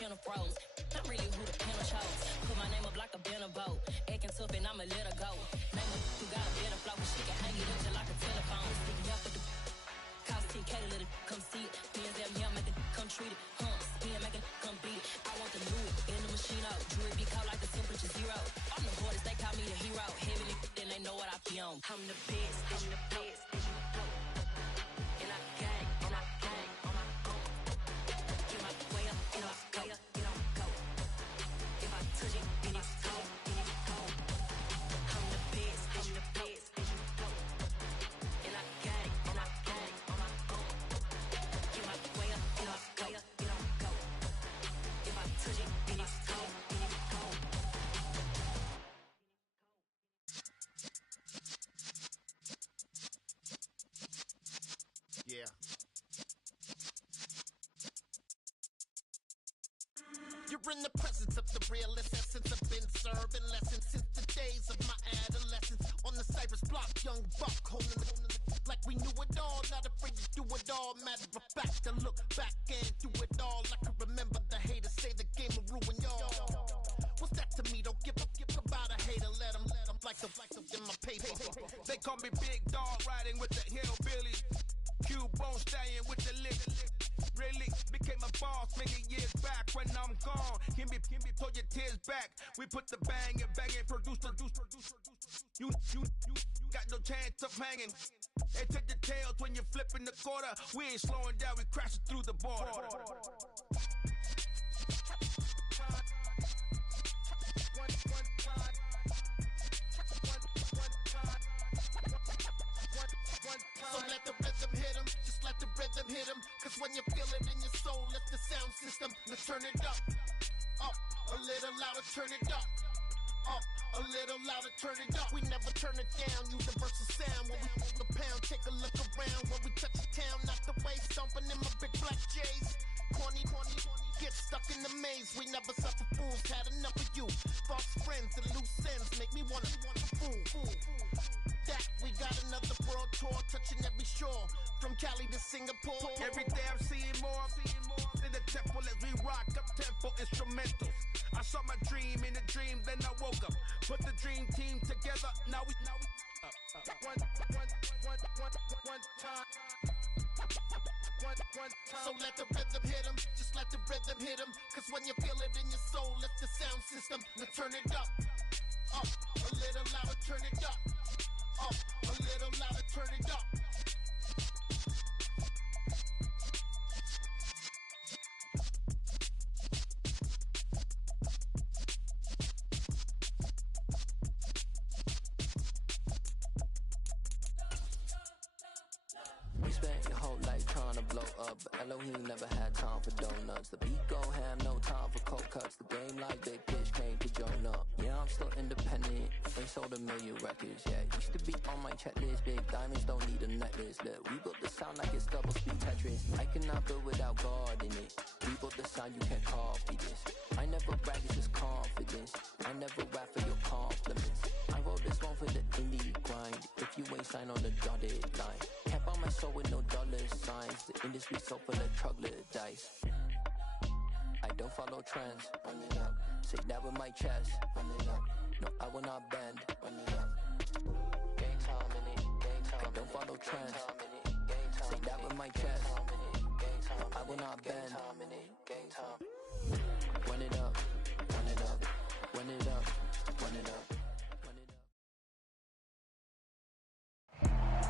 chin froze. I'm really who the pen chose. Put my name up like a banner boat. Acting tough and I'ma let her go. Name her who got a better flow. She can hang it up just like a telephone. Sticking up with the cost 10K to let it come see it. Bands at me, make it come treat it. Spin, make it come beat it. I want the new in the machine out. Jewelry be cold like the temperature 0. I'm the hardest, they call me the hero. Heavy, then they know what I be on. I'm the best, I'm the best. And I got it, and I got it on my own. Get my way up, and I go, and I go. If I touch it, then it's cold, then it's cold. I'm the best, I'm the best. And I got it, and I got it on my own. Get my way up, and I go, and I go. If I touch it, then it's cold, then it's cold. Yeah. You're in the presence of the realest essence. I've been serving lessons since the days of my adolescence. On the Cypress block, young buck holding it like we knew it all. Not afraid to do it all. Matter of fact, I look back and do it all. I can remember the haters say the game will ruin y'all. What's that to me? Don't give about a hater. Let them like the in my paper. They call me Big Dog, riding with the hillbillies. Cubone stallion with the lick. Really became a boss many years back. When I'm gone, can be pull your tears back. We put the bang and produce. You got no chance of hanging. They take the tails when you're flipping the quarter. We ain't slowing down, we crashing through the border. So let the rhythm hit him, just let the rhythm hit him. Cause when you feel it in your soul, let the sound system, let's turn it up. Up, a little louder, turn it up. Up, a little louder, turn it up. We never turn it down, universal sound. When we pull the pound, take a look around. When we touch the town, not the way, stomping in my big black J's. Corny, get stuck in the maze. We never suffer fools, had enough of you. False friends and loose ends make me wanna fool. That we got another world tour, touching every shore, from Cali to Singapore. Every day I'm seeing more in the temple as we rock up tempo instrumentals. I saw my dream in a dream, then I woke up. Put the dream team together, now we one time. So let the rhythm hit him, just let the rhythm hit him. Cause when you feel it in your soul, let the sound system, let's turn it up. Up, a little louder, turn it up. Up, a little louder, turn it up. You spent your whole life trying to blow up, but Elohim never had time for donuts. The beat go ham, no time for cold cuts. The game like Big Fish came to join up. Yeah, I'm still independent, ain't sold 1,000,000 records yet. Used to be on my checklist, big diamonds don't need a necklace. Look, we built the sound like it's double speed Tetris. I cannot build without God in it. We built the sound, you can't copy this. I never brag, it's just confidence. I never rap for your compliments. I wrote this one for the indie grind. If you ain't signed on the dotted line, can't buy my soul with no dollar signs. The industry so full of troglodytes. I don't follow trends. Say that with my chest. No, I will not bend. Gang time in it. I don't follow trends. Say that with my chest. No, I will not bend. Run it up, run it up, run it up, run it up.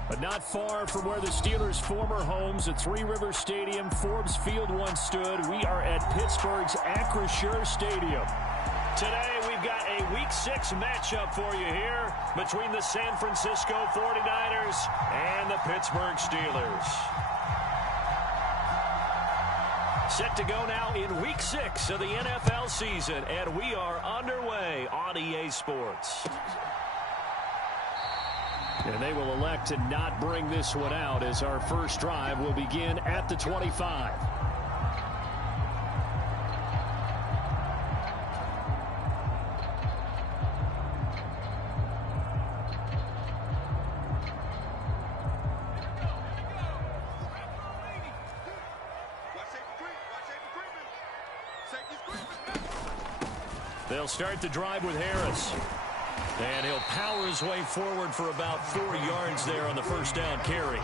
But not far from where the Steelers' former homes at Three Rivers Stadium, Forbes Field once stood, we are at Pittsburgh's Acrisure Stadium. Today, we've got a Week 6 matchup for you here between the San Francisco 49ers and the Pittsburgh Steelers. Set to go now in Week 6 of the NFL season, and we are underway on EA Sports. And they will elect to not bring this one out as our first drive will begin at the 25. Safety's They'll start the drive with Harris. And he'll power his way forward for about 4 yards there on the first down carry.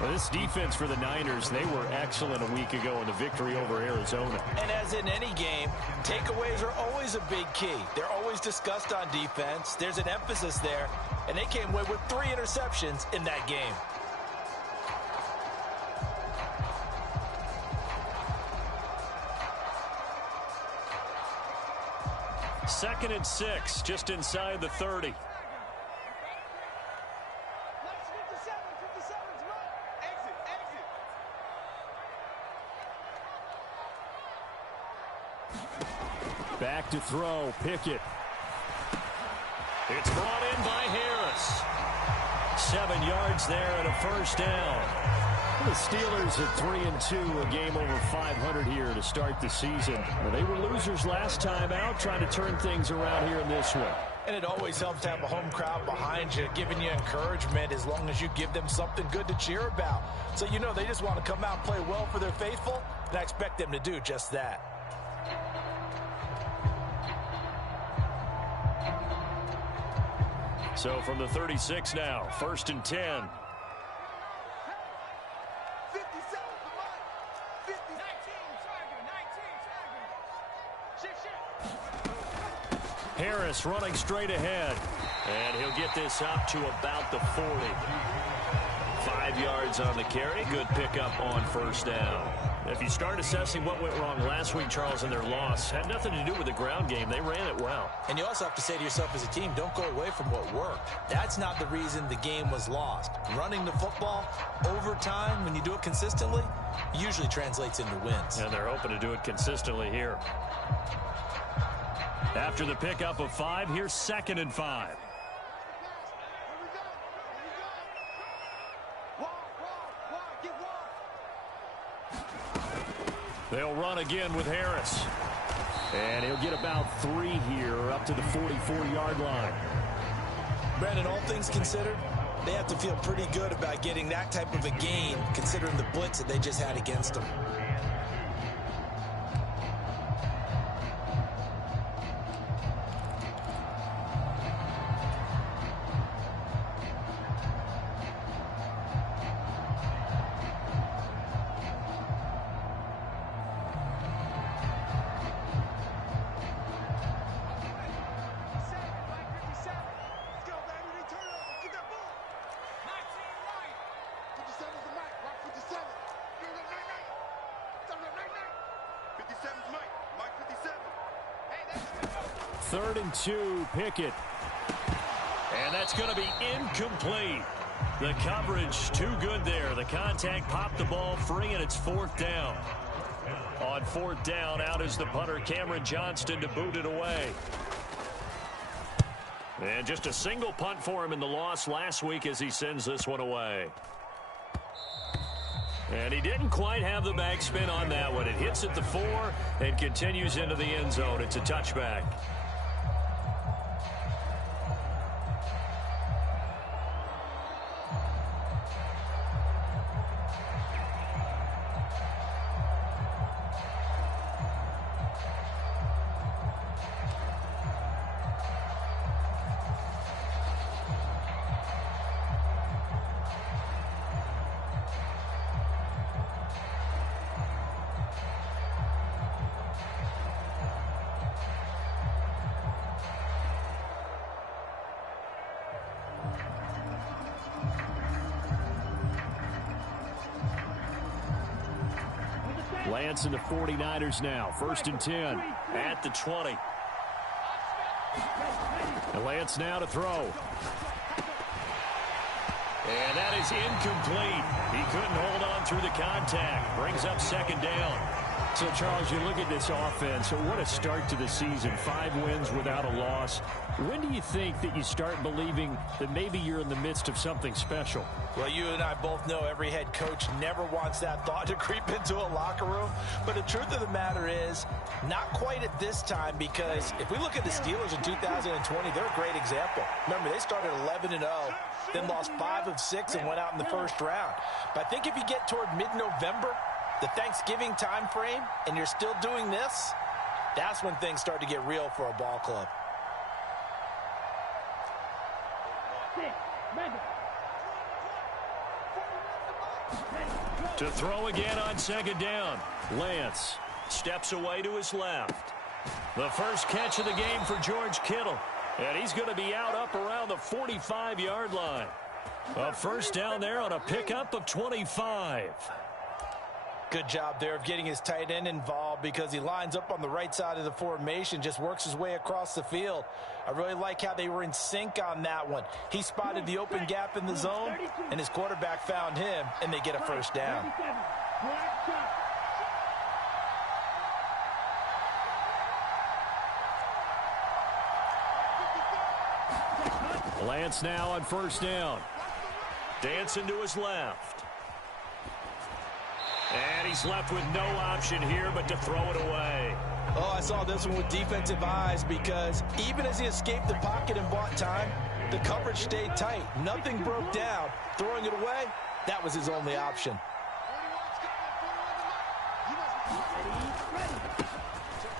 Well, this defense for the Niners, they were excellent a week ago in the victory over Arizona. And as in any game, takeaways are always a big key. They're always discussed on defense. There's an emphasis there, and they came away with 3 interceptions in that game. Second and 6, just inside the 30. Back to throw, Pickett. It's brought in by Harris. 7 yards there and a first down. The Steelers at 3-2, a game over 500 here to start the season. They were losers last time out, trying to turn things around here in this one. And it always helps to have a home crowd behind you, giving you encouragement as long as you give them something good to cheer about. So you know they just want to come out and play well for their faithful, and I expect them to do just that. So from the 36 now, 1st and 10. Harris running straight ahead. And he'll get this up to about the 40. 5 yards on the carry. Good pickup on first down. If you start assessing what went wrong last week, Charles, in their loss, had nothing to do with the ground game. They ran it well. And you also have to say to yourself as a team, don't go away from what worked. That's not the reason the game was lost. Running the football over time, when you do it consistently, usually translates into wins. And they're hoping to do it consistently here. After the pickup of 5, here's 2nd and 5. They'll run again with Harris. And he'll get about 3 here up to the 44-yard line. Brandon, all things considered, they have to feel pretty good about getting that type of a gain considering the blitz that they just had against them. Third and 2, Pickett. And that's going to be incomplete. The coverage too good there. The contact popped the ball free, and it's 4th down. On 4th down, out is the punter, Cameron Johnston, to boot it away. And just a single punt for him in the loss last week as he sends this one away. And he didn't quite have the backspin on that one. It hits at the 4 and continues into the end zone. It's a touchback. Lance and the 49ers now. 1st and 10 at the 20. And Lance now to throw. And that is incomplete. He couldn't hold on through the contact. Brings up 2nd down. So, Charles, you look at this offense. What a start to the season. 5 wins without a loss. When do you think that you start believing that maybe you're in the midst of something special? Well, you and I both know every head coach never wants that thought to creep into a locker room. But the truth of the matter is, not quite at this time, because if we look at the Steelers in 2020, they're a great example. Remember, they started 11-0, then lost 5 of 6 and went out in the first round. But I think if you get toward mid-November, the Thanksgiving time frame, and you're still doing this, that's when things start to get real for a ball club. To throw again on second down. Lance steps away to his left. The first catch of the game for George Kittle. And he's going to be out up around the 45-yard line. A first down there on a pickup of 25. Good job there of getting his tight end involved because he lines up on the right side of the formation, just works his way across the field. I really like how they were in sync on that one. He spotted the open gap in the zone, and his quarterback found him, and they get a first down. Lance now on first down. Dancing to his left. And he's left with no option here but to throw it away. Oh, I saw this one with defensive eyes because even as he escaped the pocket and bought time, the coverage stayed tight. Nothing broke down. Throwing it away, that was his only option.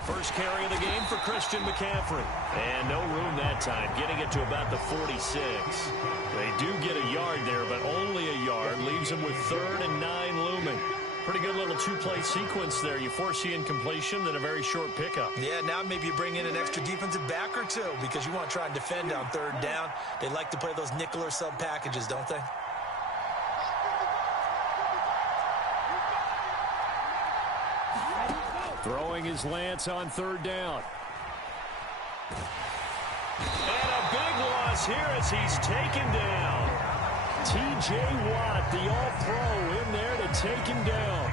First carry of the game for Christian McCaffrey. And no room that time, getting it to about the 46. They do get a yard there, but only a yard. Leaves them with 3rd and 9 looming. Pretty good little two-play sequence there. You force the incompletion, then a very short pickup. Yeah, now maybe you bring in an extra defensive back or two because you want to try and defend on 3rd down. They like to play those nickel or sub packages, don't they? Throwing is Lance on 3rd down. And a big loss here as he's taken down. T.J. Watt, the all-pro, in there to take him down.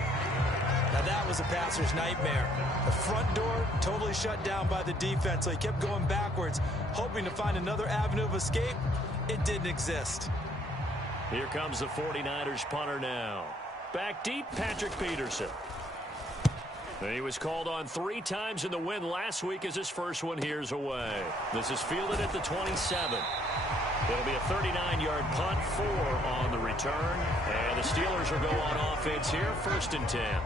Now that was a passer's nightmare. The front door totally shut down by the defense, so he kept going backwards, hoping to find another avenue of escape. It didn't exist. Here comes the 49ers punter now. Back deep, Patrick Peterson. He was called on 3 times in the win last week as his first one here's away. This is fielded at the 27. It'll be a 39-yard punt, 4 on the return. And the Steelers will go on offense here, 1st and 10.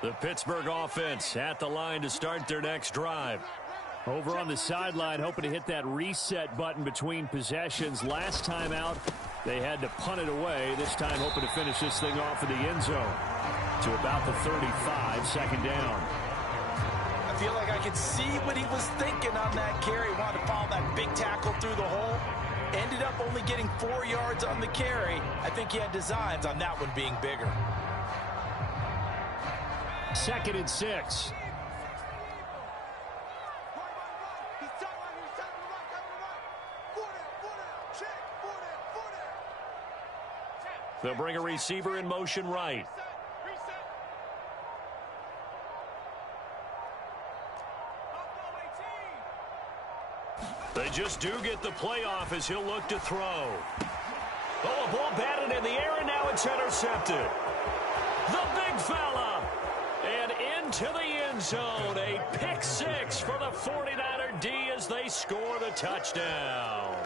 The Pittsburgh offense at the line to start their next drive. Over on the sideline, hoping to hit that reset button between possessions. Last time out, they had to punt it away. This time, hoping to finish this thing off in the end zone to about the 35, 2nd down. I feel like I could see what he was thinking on that carry. Wanted to follow that big tackle through the hole. Ended up only getting 4 yards on the carry. I think he had designs on that one being bigger. 2nd and 6. They'll bring a receiver in motion right. They just do get the playoff as he'll look to throw. Oh, a ball batted in the air, and now it's intercepted. The big fella. And into the end zone. A pick 6 for the 49er D as they score the touchdown.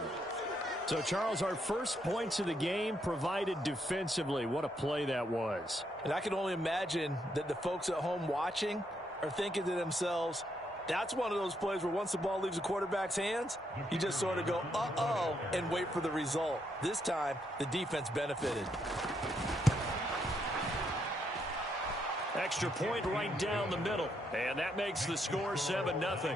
So, Charles, our first points of the game provided defensively. What a play that was. And I can only imagine that the folks at home watching are thinking to themselves, that's one of those plays where once the ball leaves the quarterback's hands, you just sort of go, uh-oh, and wait for the result. This time, the defense benefited. Extra point right down the middle. And that makes the score 7-0.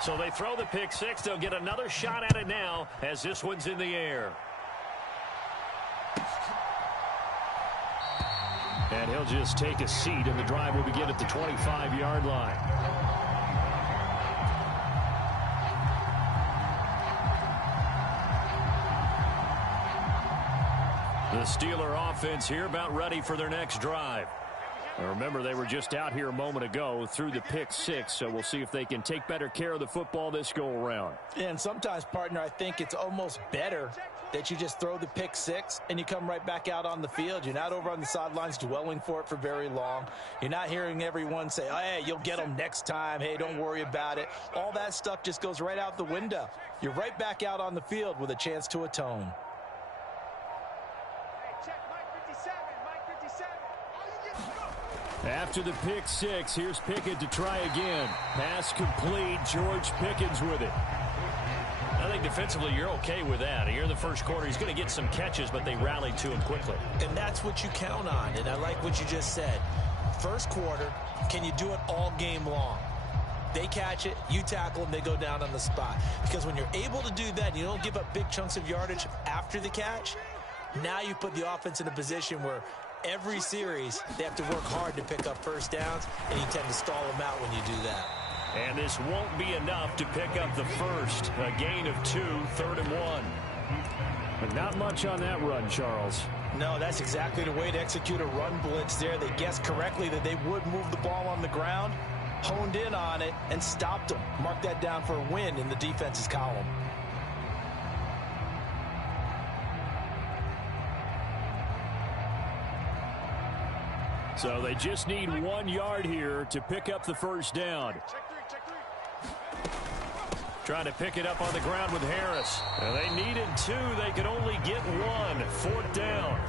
So they throw the pick 6. They'll get another shot at it now as this one's in the air. And he'll just take a seat, and the drive will begin at the 25-yard line. The Steeler offense here about ready for their next drive. And remember, they were just out here a moment ago through the pick 6, so we'll see if they can take better care of the football this go-around. And sometimes, partner, I think it's almost better that you just throw the pick 6 and you come right back out on the field. You're not over on the sidelines dwelling for it for very long. You're not hearing everyone say, oh, hey, you'll get them next time. Hey, don't worry about it. All that stuff just goes right out the window. You're right back out on the field with a chance to atone. After the pick 6, here's Pickett to try again. Pass complete. George Pickens with it. I think defensively you're okay with that. Here in the first quarter, he's going to get some catches, but they rallied to him quickly. And that's what you count on, and I like what you just said. First quarter, can you do it all game long? They catch it, you tackle them, they go down on the spot. Because when you're able to do that, you don't give up big chunks of yardage after the catch, now you put the offense in a position where every series, they have to work hard to pick up first downs, and you tend to stall them out when you do that. And this won't be enough to pick up the first. A gain of 2, 3rd and 1. But not much on that run, Charles. No, that's exactly the way to execute a run blitz there. They guessed correctly that they would move the ball on the ground, honed in on it, and stopped them. Mark that down for a win in the defense's column. So they just need 1 yard here to pick up the first down. Trying to pick it up on the ground with Harris. And they needed 2. They could only get 1. 4th down.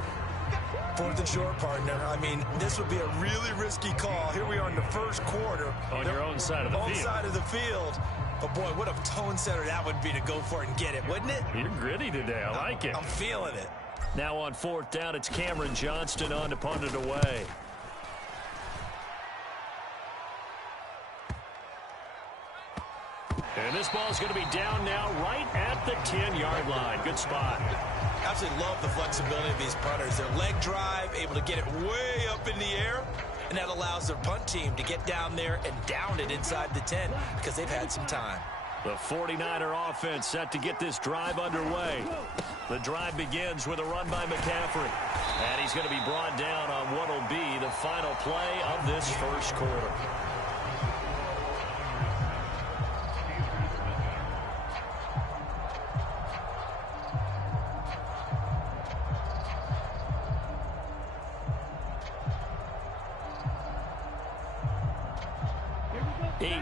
4th and short, partner. I mean, this would be a really risky call. Here we are in the first quarter. On your own side of the field. On side of the field. But, boy, what a tone setter that would be to go for it and get it, wouldn't it? You're gritty today. I like it. I'm feeling it. Now on 4th down, it's Cameron Johnston on to punt it away. And this ball is going to be down now right at the 10-yard line. Good spot. Absolutely love the flexibility of these punters. Their leg drive, able to get it way up in the air, and that allows their punt team to get down there and down it inside the 10 because they've had some time. The 49er offense set to get this drive underway. The drive begins with a run by McCaffrey. And he's going to be brought down on what will be the final play of this first quarter.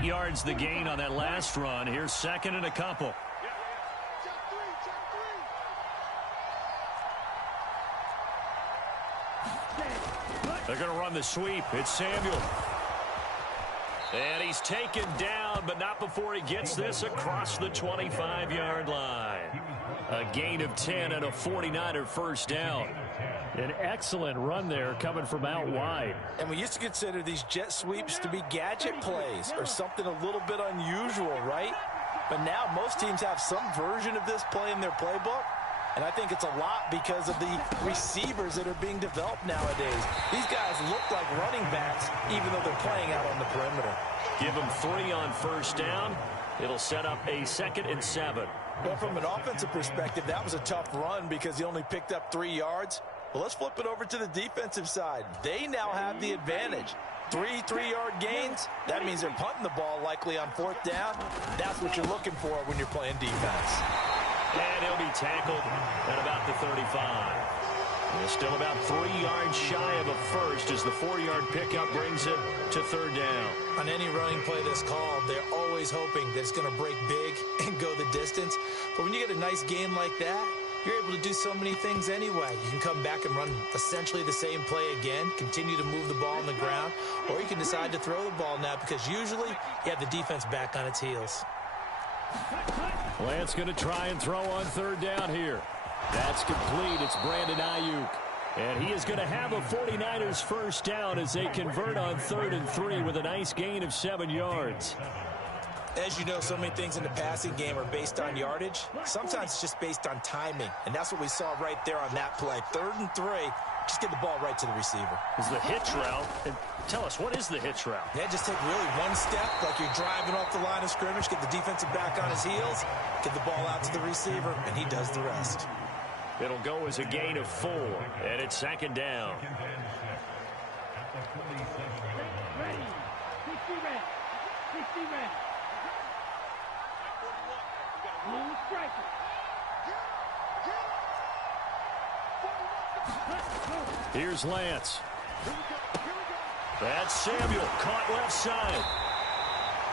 Yards the gain on that last run. Here's 2nd and a couple. They're going to run the sweep. It's Samuel. And he's taken down, but not before he gets this across the 25-yard line. A gain of 10 and a 49er first down. An excellent run there coming from out wide. And we used to consider these jet sweeps to be gadget plays or something a little bit unusual, right? But now most teams have some version of this play in their playbook. And I think it's a lot because of the receivers that are being developed nowadays. These guys look like running backs even though they're playing out on the perimeter. Give them 3 on first down. It'll set up a 2nd and 7. Well, from an offensive perspective, that was a tough run because he only picked up 3 yards. Well, let's flip it over to the defensive side. They now have the advantage. 3 3-yard gains. That means they're punting the ball likely on 4th down. That's what you're looking for when you're playing defense. And he'll be tackled at about the 35. And still about 3 yards shy of a first as the 4-yard pickup brings it to 3rd down. On any running play that's called, they're always hoping that it's going to break big and go the distance. But when you get a nice gain like that, you're able to do so many things anyway. You can come back and run essentially the same play again, continue to move the ball on the ground, or you can decide to throw the ball now because usually you have the defense back on its heels. Lance going to try and throw on 3rd down here. That's complete. It's Brandon Ayuk. And he is going to have a 49ers first down as they convert on 3rd and 3 with a nice gain of 7 yards. As you know, so many things in the passing game are based on yardage. Sometimes it's just based on timing, and that's what we saw right there on that play. 3rd and 3, just get the ball right to the receiver. Is the hitch route. And tell us, what is the hitch route? Yeah, just take really one step, like you're driving off the line of scrimmage, get the defensive back on his heels, get the ball out to the receiver, and he does the rest. It'll go as a gain of 4, and it's second down. Ready. 60 ready. 60 ready. Blue striker. Here's Lance. That's Samuel, caught left side.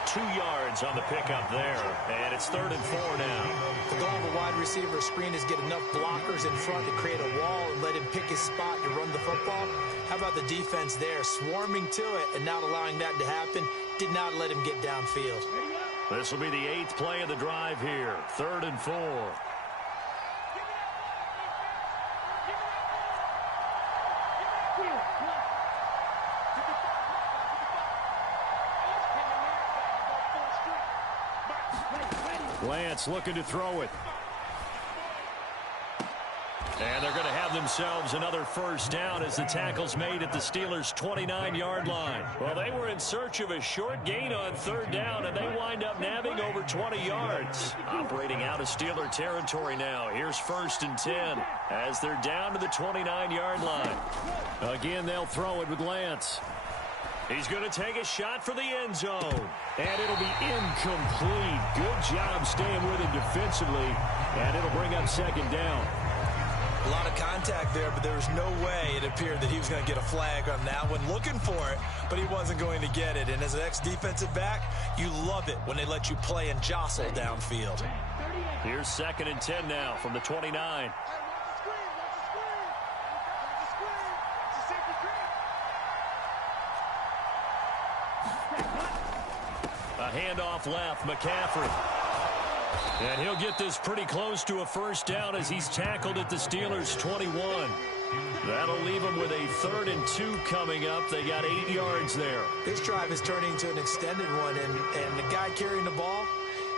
2 yards on the pickup there, and it's 3rd and 4 now. The goal of a wide receiver screen is get enough blockers in front to create a wall and let him pick his spot to run the football. How about the defense there, swarming to it and not allowing that to happen? Did not let him get downfield. This will be the 8th play of the drive here, 3rd and 4. Lance looking to throw it. And they're going to have themselves another first down as the tackle's made at the Steelers' 29-yard line. Well, they were in search of a short gain on 3rd down, and they wind up nabbing over 20 yards. Operating out of Steeler territory now. Here's 1st and 10 as they're down to the 29-yard line. Again, they'll throw it with Lance. He's going to take a shot for the end zone. And it'll be incomplete. Good job staying with him defensively. And it'll bring up 2nd down. A lot of contact there, but there was no way it appeared that he was going to get a flag on that one. Looking for it, but he wasn't going to get it. And as an ex-defensive back, you love it when they let you play and jostle downfield. Here's 2nd and 10 now from the 29. A handoff left, McCaffrey. And he'll get this pretty close to a first down as he's tackled at the Steelers' 21. That'll leave them with a 3rd and 2 coming up. They got 8 yards there. This drive is turning into an extended one, and the guy carrying the ball,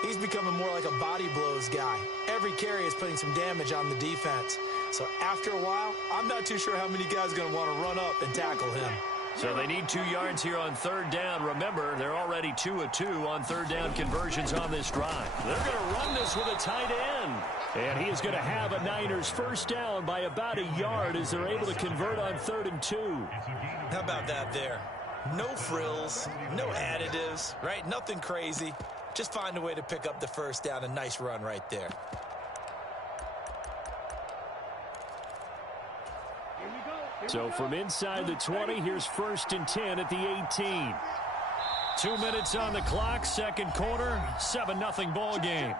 he's becoming more like a body blows guy. Every carry is putting some damage on the defense. So after a while, I'm not too sure how many guys are going to want to run up and tackle him. So they need 2 yards here on 3rd down. Remember, they're already 2 of 2 on 3rd down conversions on this drive. They're going to run this with a tight end. And he is going to have a Niners first down by about a yard as they're able to convert on 3rd and 2. How about that there? No frills, no additives, right? Nothing crazy. Just find a way to pick up the first down. A nice run right there. So from inside the 20, here's 1st and 10 at the 18. 2 minutes on the clock, 2nd quarter, 7-0 ball game.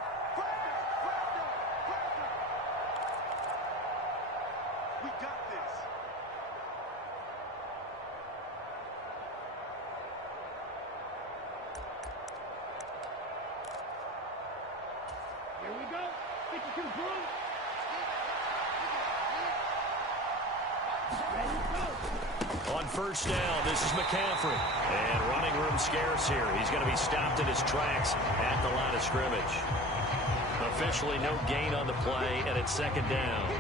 We got this. Here we go. 52 blue. On 1st down, this is McCaffrey. And running room scarce here. He's going to be stopped in his tracks at the line of scrimmage. Officially no gain on the play, and it's 2nd down.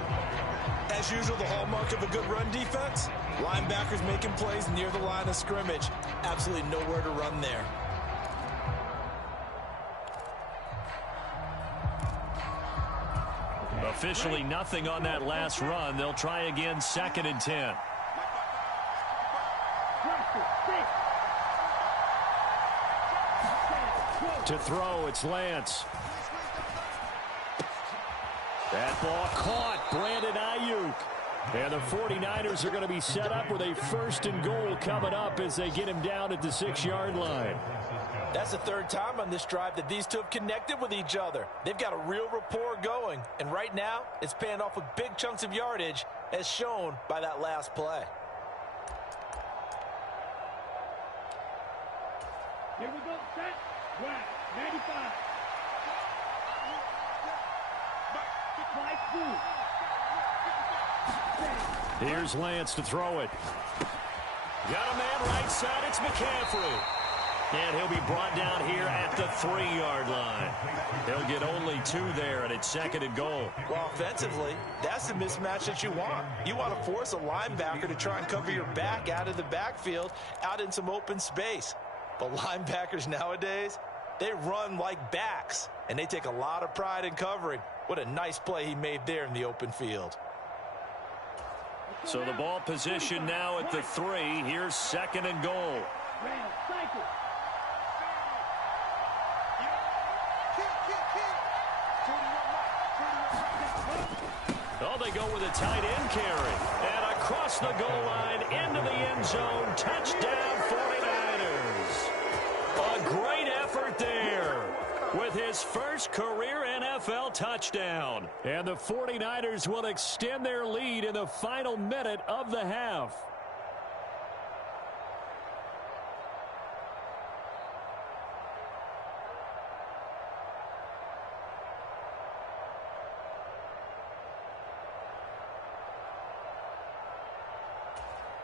As usual, the hallmark of a good run defense, linebackers making plays near the line of scrimmage. Absolutely nowhere to run there. Officially nothing on that last run. They'll try again, 2nd and 10. To throw, it's Lance. That ball caught, Brandon Ayuk. And the 49ers are going to be set up with a 1st and goal coming up as they get him down at the 6-yard line. That's the 3rd time on this drive that these two have connected with each other. They've got a real rapport going. And right now, it's paying off with big chunks of yardage, as shown by that last play. Here we go, set, grab, 95. Here's Lance to throw it. Got a man right side, it's McCaffrey. And he'll be brought down here at the 3-yard line. He'll get only 2 there, and it's 2nd and goal. Well, offensively, that's the mismatch that you want. You want to force a linebacker to try and cover your back out of the backfield, out in some open space. But linebackers nowadays, They run like backs, and they take a lot of pride in covering. What a nice play he made there in the open field. So the ball position now at the 3. Here's 2nd and goal. Oh, they go with a tight end carry. And across the goal line, into the end zone. Touchdown, 49ers. A great effort there with his first career NFL touchdown. And the 49ers will extend their lead in the final minute of the half.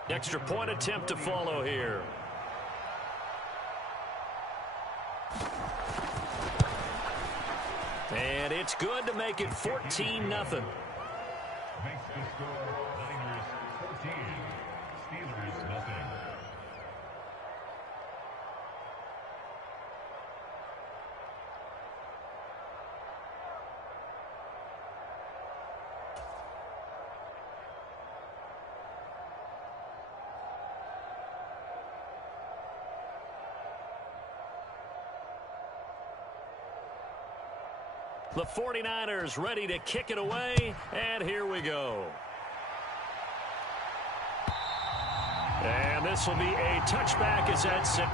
Extra point attempt to follow here. And it's good to make it 14-0. Makes the score Niners 14, Steelers nothing. The 49ers ready to kick it away, and here we go. And this will be a touchback as that's it.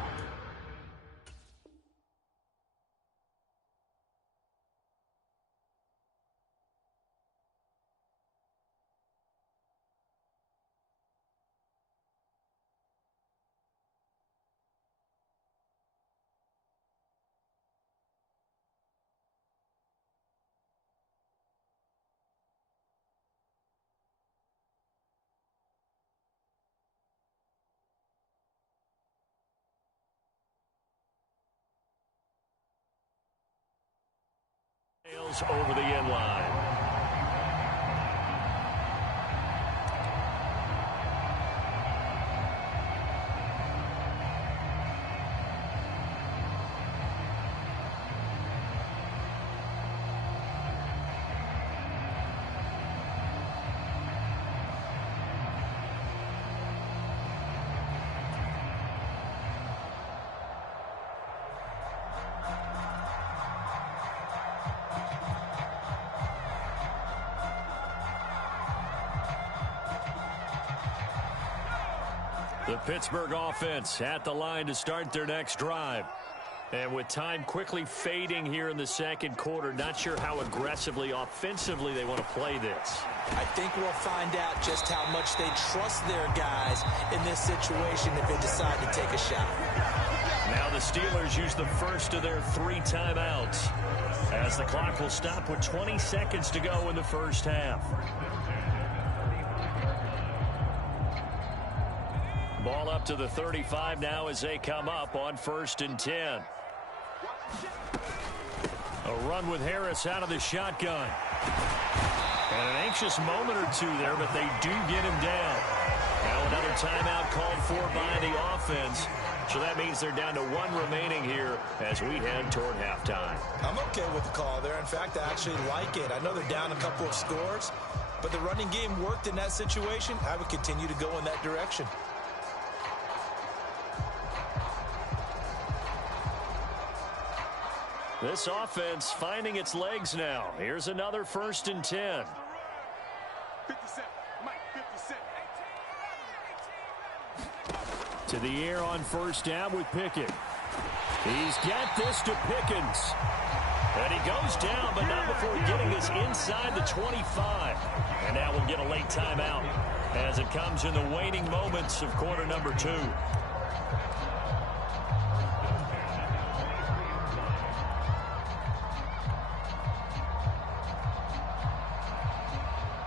Over the end line. The Pittsburgh offense at the line to start their next drive. And with time quickly fading here in the second quarter, not sure how aggressively, offensively they want to play this. I think we'll find out just how much they trust their guys in this situation if they decide to take a shot. Now the Steelers use the first of their 3 timeouts as the clock will stop with 20 seconds to go in the first half. Ball up to the 35 now as they come up on 1st and 10. A run with Harris out of the shotgun. And an anxious moment or two there, but they do get him down. Now another timeout called for by the offense. So that means they're down to 1 remaining here as we head toward halftime. I'm okay with the call there. In fact, I actually like it. I know they're down a couple of scores, but the running game worked in that situation. I would continue to go in that direction. This offense finding its legs now. Here's another 1st and 10. 57, Mike, 57. To the air on 1st down with Pickett. He's got this to Pickens. And he goes down, but not before getting us inside the 25. And now we'll get a late timeout as it comes in the waning moments of quarter number 2.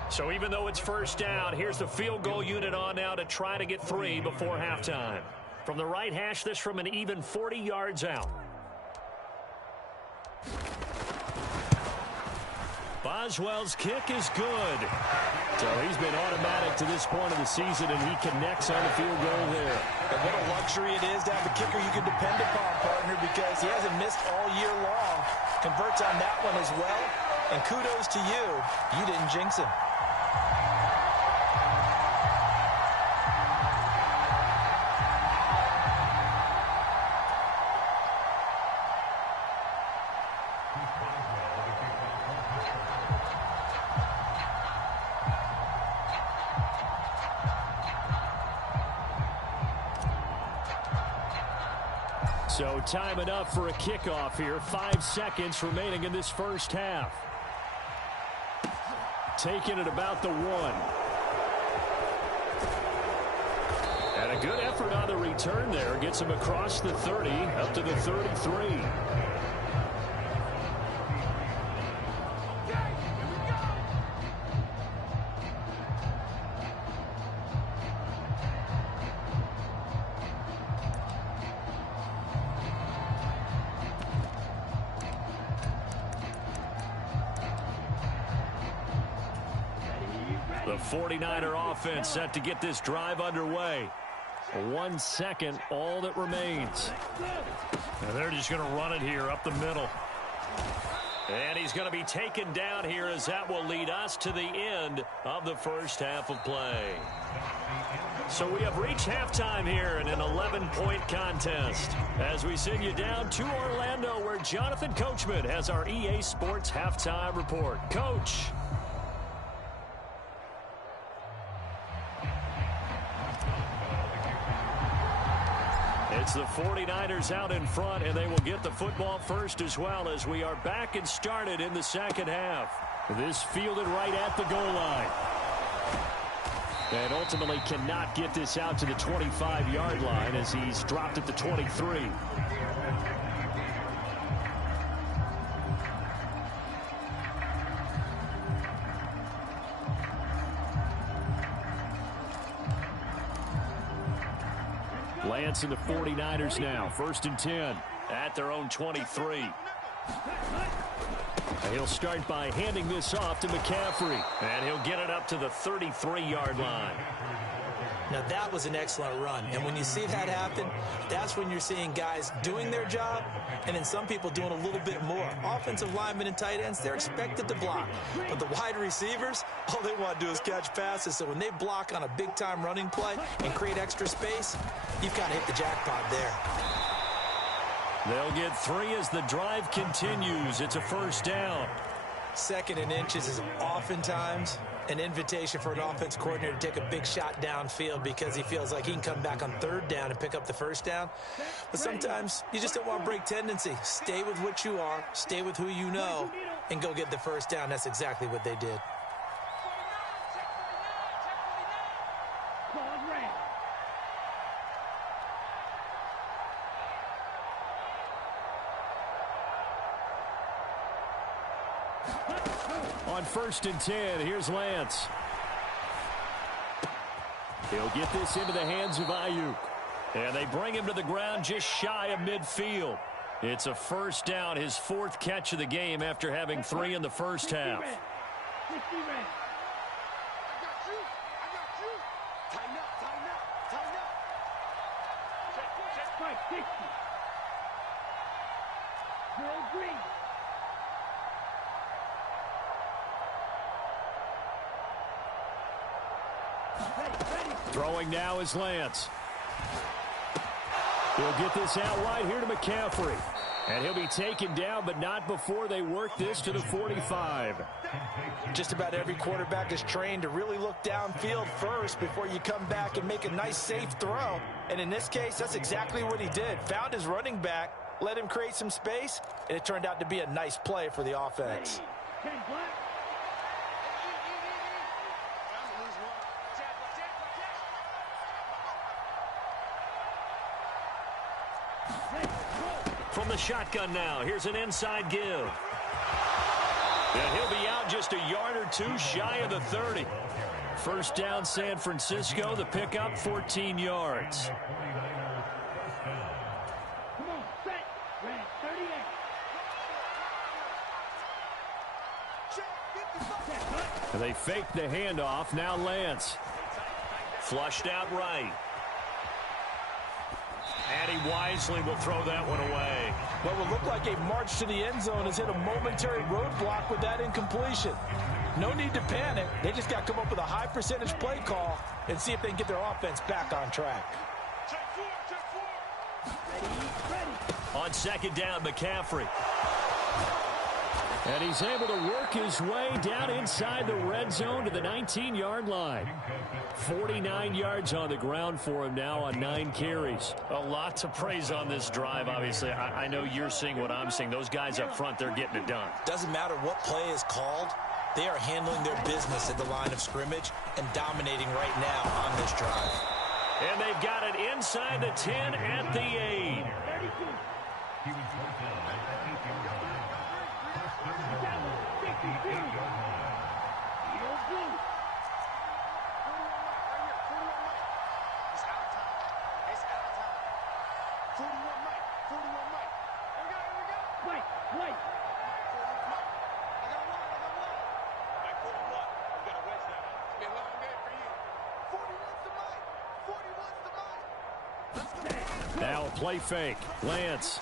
So even though it's 1st down, here's the field goal unit on now to try to get 3 before halftime. From the right hash, this from an even 40 yards out. Boswell's kick is good. So he's been automatic to this point of the season, and he connects on the field goal there. And what a luxury it is to have a kicker you can depend upon, partner, because he hasn't missed all year long. Converts on that one as well. And kudos to you. You didn't jinx him. So time enough for a kickoff here. 5 seconds remaining in this first half. Taking it about the 1. And a good effort on the return there. Gets him across the 30, up to the 33. The 49er offense set to get this drive underway. 1 second, all that remains. And they're just going to run it here up the middle. And he's going to be taken down here, as that will lead us to the end of the first half of play. So we have reached halftime here in an 11-point contest, as we send you down to Orlando, where Jonathan Coachman has our EA Sports halftime report. Coach. It's the 49ers out in front, and they will get the football first as well, as we are back and started in the second half. This fielded right at the goal line. And ultimately cannot get this out to the 25-yard line, as he's dropped at the 23. Lance and the 49ers now. 1st and 10 at their own 23. He'll start by handing this off to McCaffrey. And he'll get it up to the 33-yard line. Now, that was an excellent run. And when you see that happen, that's when you're seeing guys doing their job, and then some people doing a little bit more. Offensive linemen and tight ends, they're expected to block. But the wide receivers, all they want to do is catch passes. So when they block on a big-time running play and create extra space, you've got to hit the jackpot there. They'll get 3 as the drive continues. It's a first down. 2nd and inches is oftentimes an invitation for an offense coordinator to take a big shot downfield, because he feels like he can come back on 3rd down and pick up the first down. But sometimes you just don't want to break tendency. Stay with what you are, stay with who you know, and go get the first down. That's exactly what they did. On 1st and 10, here's Lance. He'll get this into the hands of Ayuk. And they bring him to the ground just shy of midfield. It's a first down, his 4th catch of the game after having 3 in the first half. Throwing now is Lance. He'll get this out wide here to McCaffrey. And he'll be taken down, but not before they work this to the 45. Just about every quarterback is trained to really look downfield first before you come back and make a nice, safe throw. And in this case, that's exactly what he did. Found his running back, let him create some space, and it turned out to be a nice play for the offense. From the shotgun now, here's an inside give. And he'll be out just a yard or 2 shy of the 30. First down, San Francisco. The pickup, 14 yards. Come on, set, red, 38. And they fake the handoff. Now Lance. Flushed out right. And he wisely will throw that one away. What would look like a march to the end zone has hit a momentary roadblock with that incompletion. No need to panic. They just got to come up with a high percentage play call and see if they can get their offense back on track. On second down, McCaffrey. And he's able to work his way down inside the red zone to the 19-yard line. 49 yards on the ground for him now on 9 carries. A lot to praise on this drive, obviously. I know you're seeing what I'm seeing. Those guys up front, they're getting it done. Doesn't matter what play is called. They are handling their business at the line of scrimmage and dominating right now on this drive. And they've got it inside the 10 at the 8. He was brought down at the 8-yard line. First down at the 8-yard line. Now a play fake. Lance.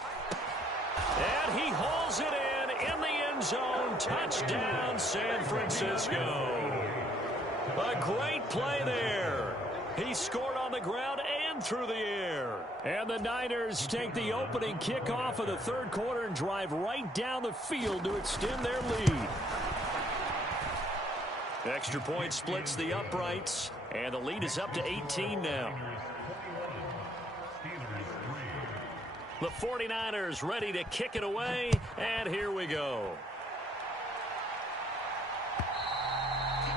And he hauls it in the end zone. Touchdown, San Francisco. A great play there. He scored on the ground and through the air. And the Niners take the opening kickoff of the third quarter and drive right down the field to extend their lead. Extra point splits the uprights, and the lead is up to 18 now. The 49ers ready to kick it away, and here we go.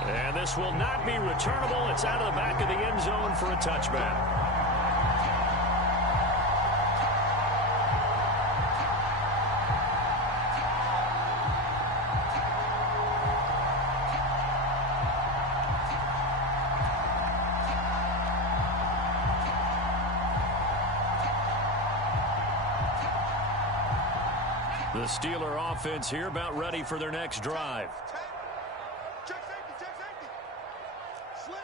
And this will not be returnable. It's out of the back of the end zone for a touchback. The Steeler offense here about ready for their next drive. Check safety. Slam.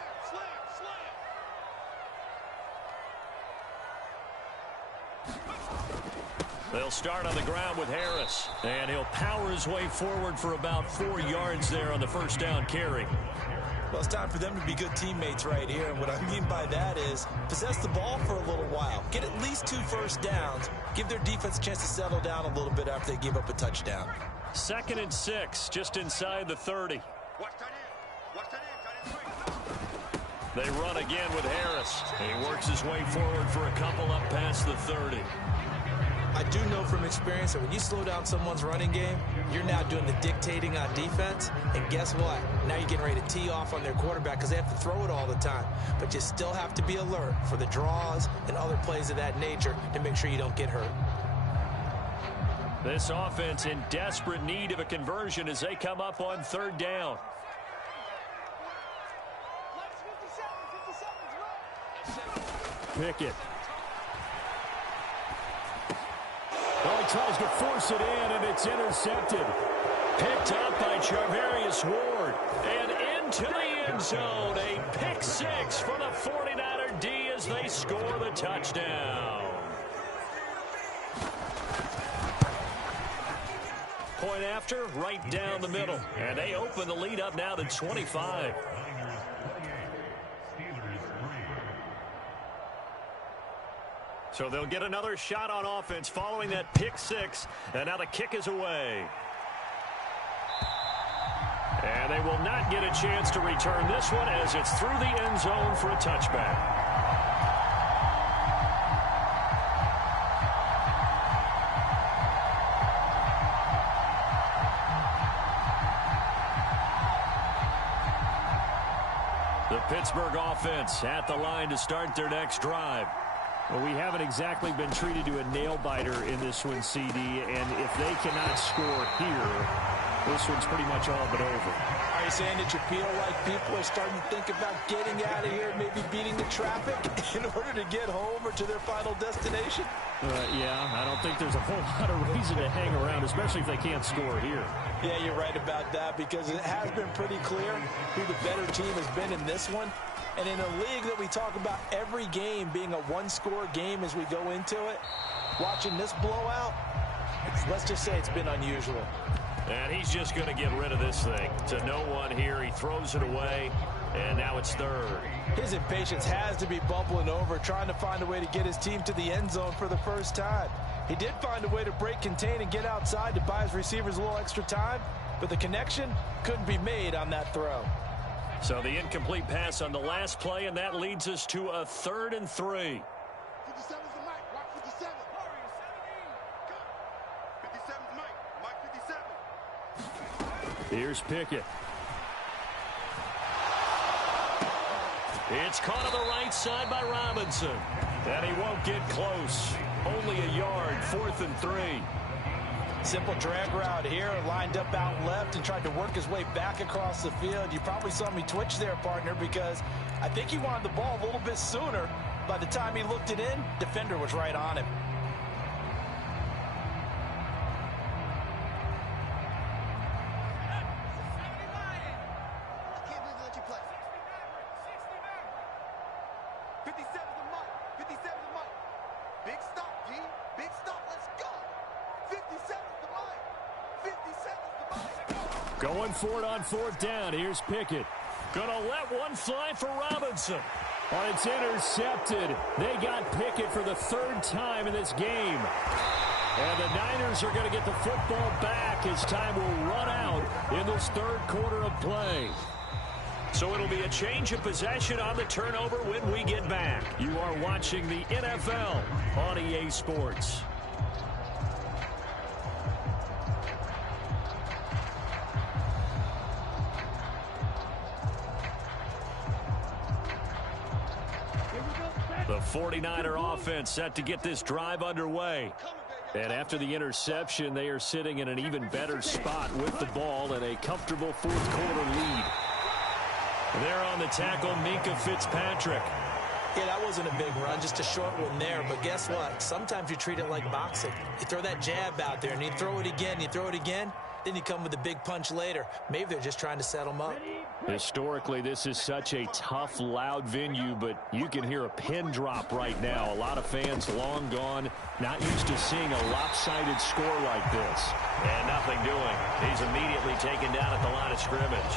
They'll start on the ground with Harris. And he'll power his way forward for about 4 yards there on the first down carry. Well, it's time for them to be good teammates right here. And what I mean by that is possess the ball for a little while. Get at least 2 first downs. Give their defense a chance to settle down a little bit after they give up a touchdown. 2nd and 6, just inside the 30. They run again with Harris. He works his way forward for a couple up past the 30. I do know from experience that when you slow down someone's running game, you're now doing the dictating on defense. And guess what? Now you're getting ready to tee off on their quarterback because they have to throw it all the time. But you still have to be alert for the draws and other plays of that nature to make sure you don't get hurt. This offense in desperate need of a conversion as they come up on 3rd down. Pickett. Well, he tries to force it in, and it's intercepted. Picked up by Charvarius Ward. And into the end zone. A pick 6 for the 49er D as they score the touchdown. Point after, right down the middle. And they open the lead up now to 25. So they'll get another shot on offense following that pick 6. And now the kick is away. And they will not get a chance to return this one as it's through the end zone for a touchback. The Pittsburgh offense at the line to start their next drive. Well, we haven't exactly been treated to a nail-biter in this one, CD, and if they cannot score here, this one's pretty much all but over. Are you saying that you feel like people are starting to think about getting out of here, maybe beating the traffic in order to get home or to their final destination? Yeah, I don't think there's a whole lot of reason to hang around, especially if they can't score here. Yeah, you're right about that, because it has been pretty clear who the better team has been in this one. And in a league that we talk about every game being a one-score game as we go into it, watching this blowout, let's just say it's been unusual. And he's just going to get rid of this thing. To no one here. He throws it away, and now it's third. His impatience has to be bubbling over, trying to find a way to get his team to the end zone for the first time. He did find a way to break, contain, and get outside to buy his receivers a little extra time, but the connection couldn't be made on that throw. So the incomplete pass on the last play, and that leads us to a 3rd and 3. 57's the mic. Rock 57. 57's Mike. Mike 57. Here's Pickett. It's caught on the right side by Robinson. And he won't get close. Only a yard, 4th and 3. Simple drag route here, lined up out left and tried to work his way back across the field. You probably saw me twitch there, partner, because I think he wanted the ball a little bit sooner. By the time he looked it in, defender was right on him. Going for it on 4th down. Here's Pickett. Gonna let one fly for Robinson. Oh, it's intercepted. They got Pickett for the 3rd time in this game. And the Niners are going to get the football back as time will run out in this 3rd quarter of play. So it'll be a change of possession on the turnover when we get back. You are watching the NFL on EA Sports. The 49er offense set to get this drive underway. And after the interception, they are sitting in an even better spot with the ball and a comfortable 4th quarter lead. There on the tackle, Minkah Fitzpatrick. Yeah, that wasn't a big run, just a short one there. But guess what? Sometimes you treat it like boxing. You throw that jab out there, and you throw it again, then you come with a big punch later. Maybe they're just trying to set them up. Historically, this is such a tough, loud venue, but you can hear a pin drop right now. A lot of fans long gone, not used to seeing a lopsided score like this. And nothing doing. He's immediately taken down at the line of scrimmage.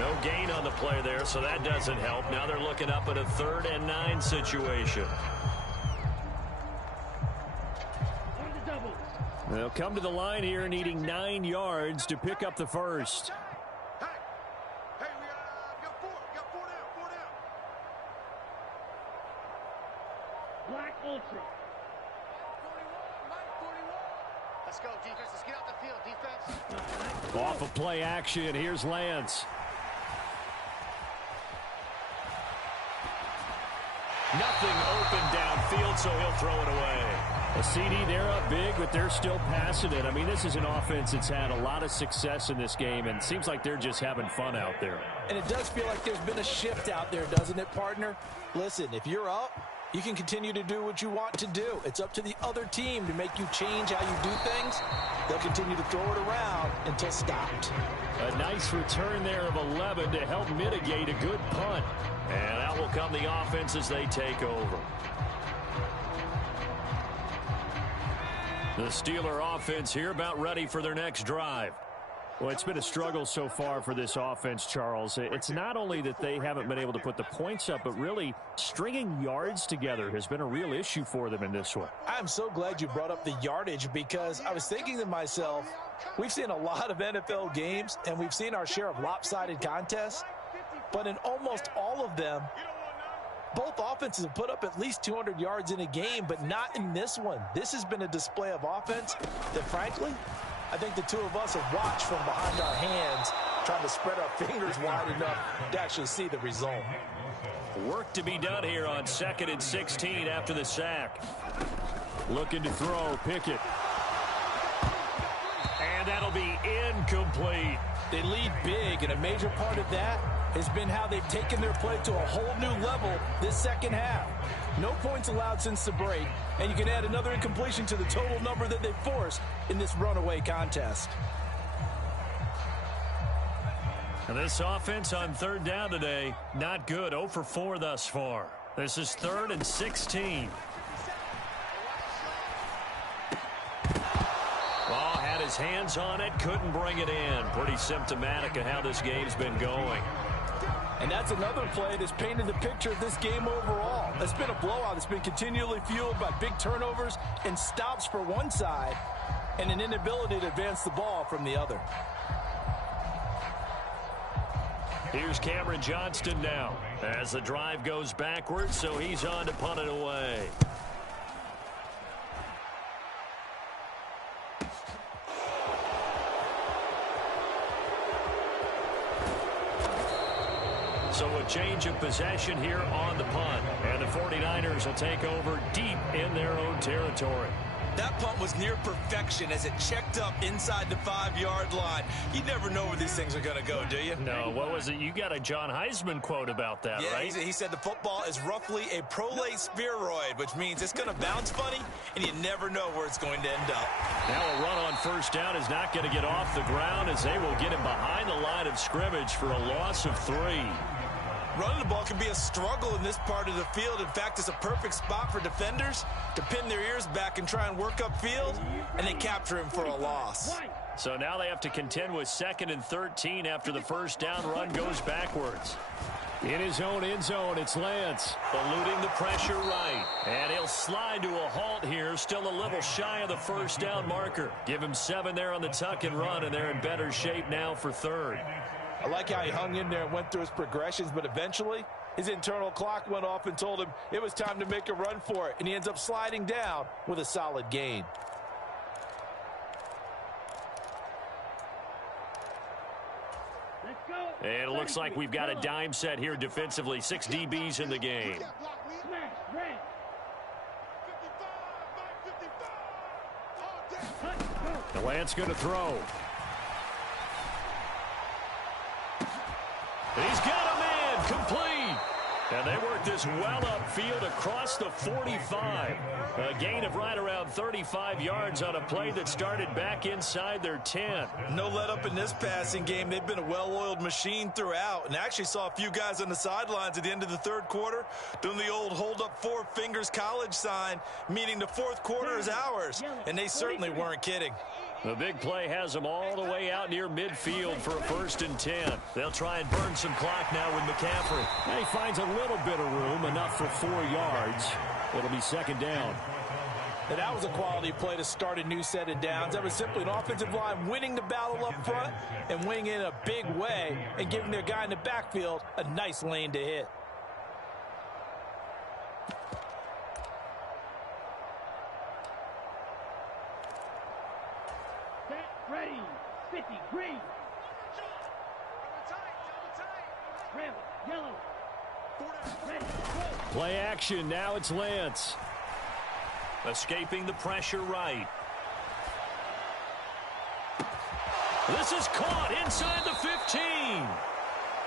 No gain on the play there, so that doesn't help. Now they're looking up at a 3rd and 9 situation. They'll come to the line here needing 9 yards to pick up the first. Hey, we got 4 down. Black Ultra. 41. Let's go, defense. Let's get out the field, defense. Off of play action, here's Lance. Nothing open downfield, so he'll throw it away. A CD, they're up big, but they're still passing it. I mean, this is an offense that's had a lot of success in this game, and it seems like they're just having fun out there. And it does feel like there's been a shift out there, doesn't it, partner? Listen, if you're up, you can continue to do what you want to do. It's up to the other team to make you change how you do things. They'll continue to throw it around until stopped. A nice return there of 11 to help mitigate a good punt. And out will come the offense as they take over. The Steeler offense here about ready for their next drive. Well, it's been a struggle so far for this offense, Charles. It's not only that they haven't been able to put the points up, but really stringing yards together has been a real issue for them in this one. I'm so glad you brought up the yardage, because I was thinking to myself, we've seen a lot of NFL games, and we've seen our share of lopsided contests, but in almost all of them, both offenses have put up at least 200 yards in a game, but not in this one. This has been a display of offense that, frankly, I think the two of us have watched from behind our hands, trying to spread our fingers wide enough to actually see the result. Work to be done here on 2nd and 16 after the sack. Looking to throw, Pickett. And that'll be incomplete. They lead big, and a major part of that has been how they've taken their play to a whole new level this second half. No points allowed since the break, and you can add another incompletion to the total number that they forced in this runaway contest. And this offense on third down today, not good. 0 for 4 thus far. This is 3rd and 16. Ball had his hands on it, couldn't bring it in. Pretty symptomatic of how this game's been going. And that's another play that's painted the picture of this game overall. It's been a blowout that's been continually fueled by big turnovers and stops for one side and an inability to advance the ball from the other. Here's Cameron Johnston now as the drive goes backwards, so he's on to punt it away. So a change of possession here on the punt, and the 49ers will take over deep in their own territory. That punt was near perfection as it checked up inside the 5-yard line. You never know where these things are going to go, do you? No, what was it? You got a John Heisman quote about that, yeah, right? He said the football is roughly a prolate spheroid, which means it's going to bounce funny, and you never know where it's going to end up. Now a run on first down is not going to get off the ground as they will get him behind the line of scrimmage for a loss of 3. Running the ball can be a struggle in this part of the field. In fact, it's a perfect spot for defenders to pin their ears back and try and work upfield, and they capture him for a loss. So now they have to contend with 2nd and 13 after the first down run goes backwards. In his own end zone, it's Lance eluding the pressure right. And he'll slide to a halt here, still a little shy of the first down marker. Give him 7 there on the tuck and run, and they're in better shape now for 3rd. I like how he hung in there and went through his progressions, but eventually his internal clock went off and told him it was time to make a run for it, and he ends up sliding down with a solid gain. Let's go. And it looks like we've got a dime set here defensively. 6 DBs in the game. Smash, red. The Lance going to throw. He's got him in, complete. And they work this well upfield across the 45. A gain of right around 35 yards on a play that started back inside their 10. No let up in this passing game. They've been a well-oiled machine throughout, and actually saw a few guys on the sidelines at the end of the 3rd quarter doing the old hold up 4 fingers college sign, meaning the 4th quarter is ours, and they certainly weren't kidding. The big play has them all the way out near midfield for a 1st and 10. They'll try and burn some clock now with McCaffrey. And he finds a little bit of room, enough for 4 yards. It'll be 2nd down. And that was a quality play to start a new set of downs. That was simply an offensive line winning the battle up front and winning in a big way and giving their guy in the backfield a nice lane to hit. Ready, 50, green. Red, yellow. Ready, go. Play action, now it's Lance. Escaping the pressure right. This is caught inside the 15.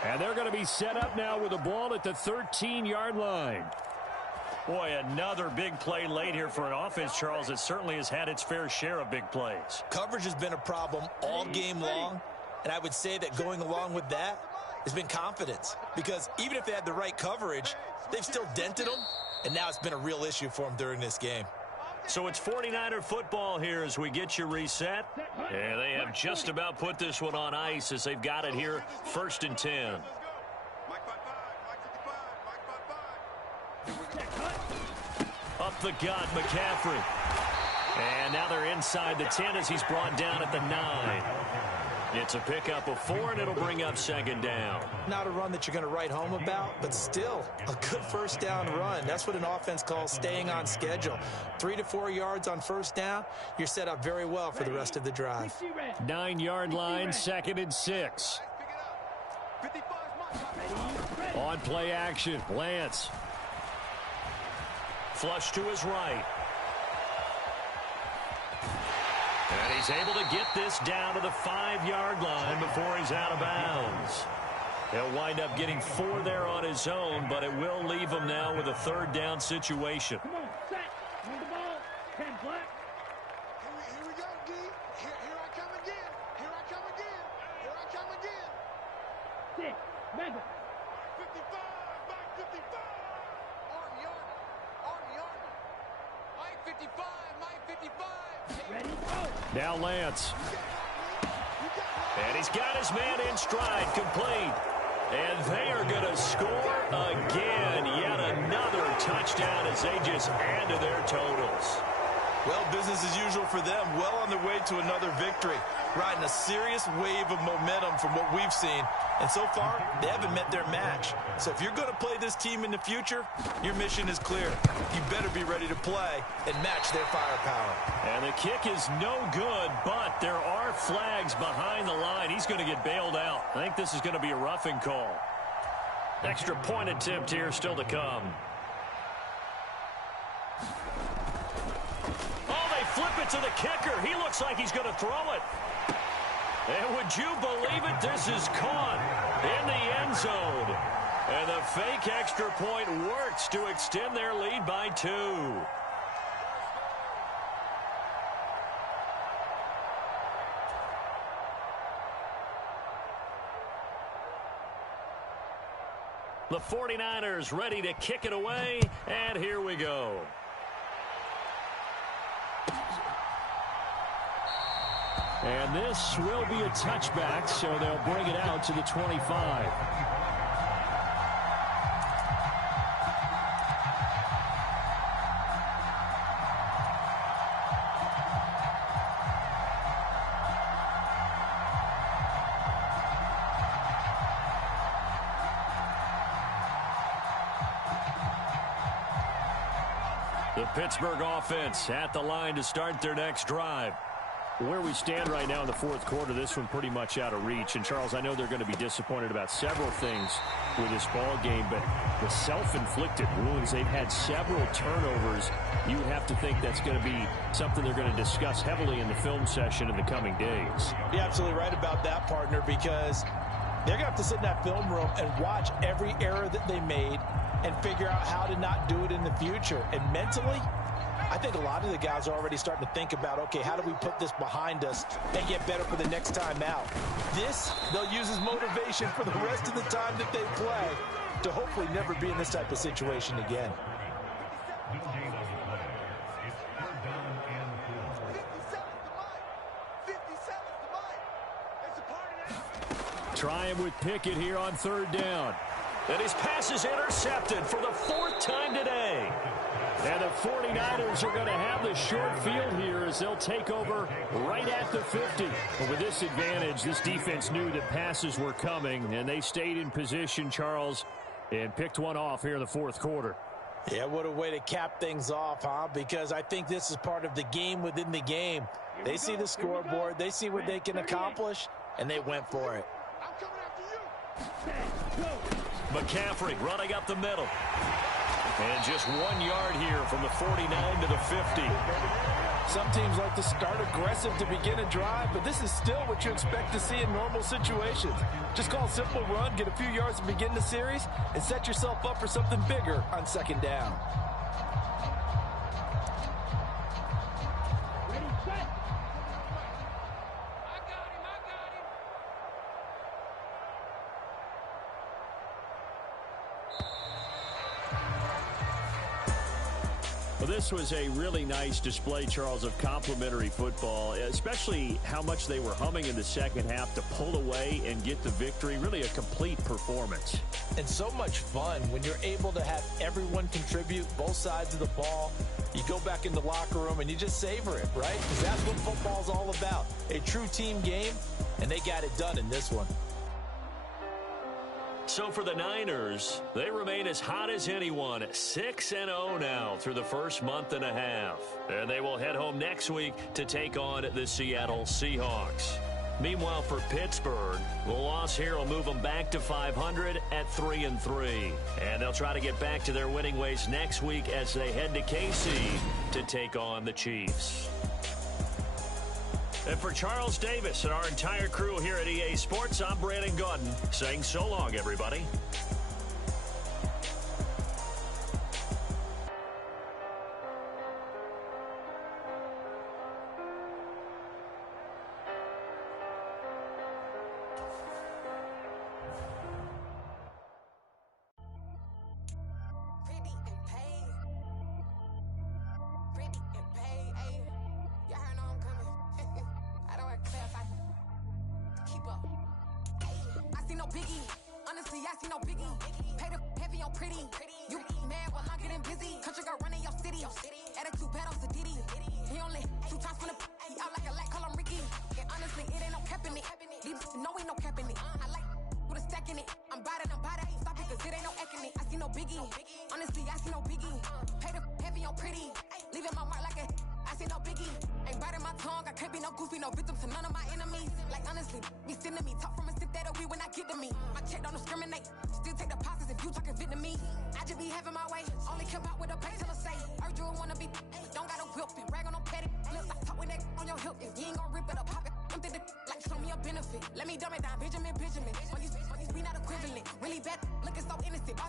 And they're going to be set up now with the ball at the 13-yard line. Boy, another big play late here for an offense, Charles, that certainly has had its fair share of big plays. Coverage has been a problem all game long, and I would say that going along with that has been confidence, because even if they had the right coverage, they've still dented them, and now it's been a real issue for them during this game. So it's 49er football here as we get you reset. And they have just about put this one on ice as they've got it here, 1st and 10. Up the gut, McCaffrey. And now they're inside the 10 as he's brought down at the 9. It's a pickup of 4, and it'll bring up 2nd down. Not a run that you're going to write home about, but still a good first down run. That's what an offense calls staying on schedule. 3 to 4 yards on first down, you're set up very well for the rest of the drive. 9-yard line, 2nd and 6. On play action, Lance. Flush to his right. And he's able to get this down to the 5-yard line before he's out of bounds. He'll wind up getting 4 there on his own, but it will leave him now with a 3rd down situation. Come on, set. Move the ball. 10 black. Here we go, D. Here I come again. Here I come again. Here I come again. 6. Mega. 55. Mike 55. Army. Mike 55. Mike 55. Ready, go. Now Lance. And he's got his man in stride, complete. And they are going to score again. Yet another touchdown as they just add to their totals. Well, business as usual for them. Well on their way to another victory. Riding a serious wave of momentum from what we've seen. And so far, they haven't met their match. So if you're going to play this team in the future, your mission is clear. You better be ready to play and match their firepower. And the kick is no good, but there are flags behind the line. He's going to get bailed out. I think this is going to be a roughing call. Extra point attempt here still to come. Oh, they flip it to the kicker. He looks like he's going to throw it. And would you believe it? This is caught in the end zone. And the fake extra point works to extend their lead by 2. The 49ers ready to kick it away, and here we go. And this will be a touchback, so they'll bring it out to the 25. The Pittsburgh offense at the line to start their next drive. Where we stand right now in the 4th quarter, this one pretty much out of reach. And, Charles, I know they're going to be disappointed about several things with this ball game, but the self-inflicted wounds, they've had several turnovers. You have to think that's going to be something they're going to discuss heavily in the film session in the coming days. You're absolutely right about that, partner, because they're going to have to sit in that film room and watch every error that they made and figure out how to not do it in the future. And mentally, I think a lot of the guys are already starting to think about, okay, how do we put this behind us and get better for the next time out? This, they'll use as motivation for the rest of the time that they play to hopefully never be in this type of situation again. Trying with Pickett here on 3rd down. And his pass is intercepted for the 4th time today. And the 49ers are going to have the short field here as they'll take over right at the 50. But with this advantage, this defense knew that passes were coming, and they stayed in position, Charles, and picked one off here in the 4th quarter. Yeah, what a way to cap things off, huh? Because I think this is part of the game within the game. They see the scoreboard, they see what they can accomplish, and they went for it. McCaffrey running up the middle. And just 1 yard here from the 49 to the 50. Some teams like to start aggressive to begin a drive, but this is still what you expect to see in normal situations. Just call a simple run, get a few yards to begin the series, and set yourself up for something bigger on 2nd down. Well, this was a really nice display, Charles, of complimentary football, especially how much they were humming in the second half to pull away and get the victory. Really a complete performance. And so much fun when you're able to have everyone contribute, both sides of the ball. You go back in the locker room and you just savor it, right? Because that's what football's all about. A true team game, and they got it done in this one. So for the Niners, they remain as hot as anyone, 6-0 now through the first month and a half. And they will head home next week to take on the Seattle Seahawks. Meanwhile, for Pittsburgh, the loss here will move them back to 500 at 3-3. And they'll try to get back to their winning ways next week as they head to KC to take on the Chiefs. And for Charles Davis and our entire crew here at EA Sports, I'm Brandon Gaudin saying so long, everybody. Let me dumb it down, Benjamin. We not equivalent. Really bad, looking so innocent.